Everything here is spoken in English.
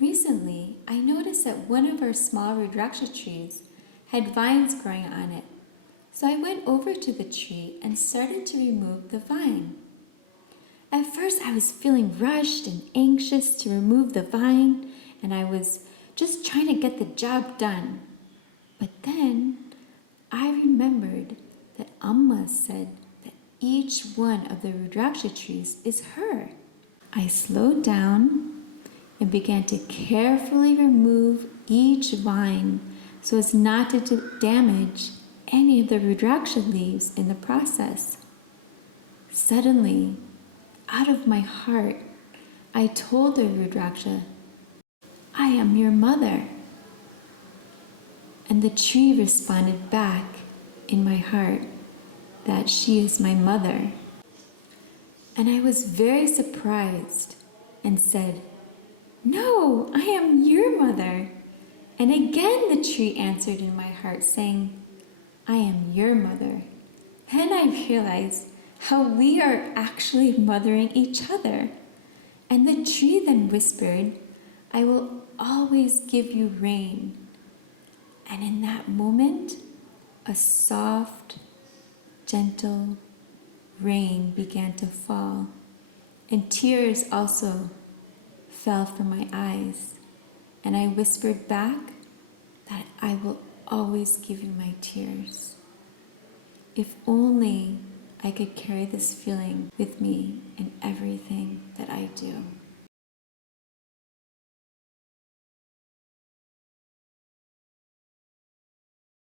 Recently, I noticed that one of our small Rudraksha trees had vines growing on it. So I went over to the tree and started to remove the vine. At first I was feeling rushed and anxious to remove the vine, and I was just trying to get the job done. But then I remembered that Amma said that each one of the Rudraksha trees is her. I slowed down and began to carefully remove each vine so as not to damage any of the Rudraksha leaves in the process. Suddenly, out of my heart, I told the Rudraksha, "I am your mother." And the tree responded back in my heart that she is my mother. And I was very surprised and said, "No, I am your mother." And again the tree answered in my heart saying, "I am your mother." Then I realized how we are actually mothering each other. And the tree then whispered, "I will always give you rain." And in that moment, a soft, gentle rain began to fall, and tears also fell from my eyes. And I whispered back that I will always give you my tears. If only I could carry this feeling with me in everything that I do.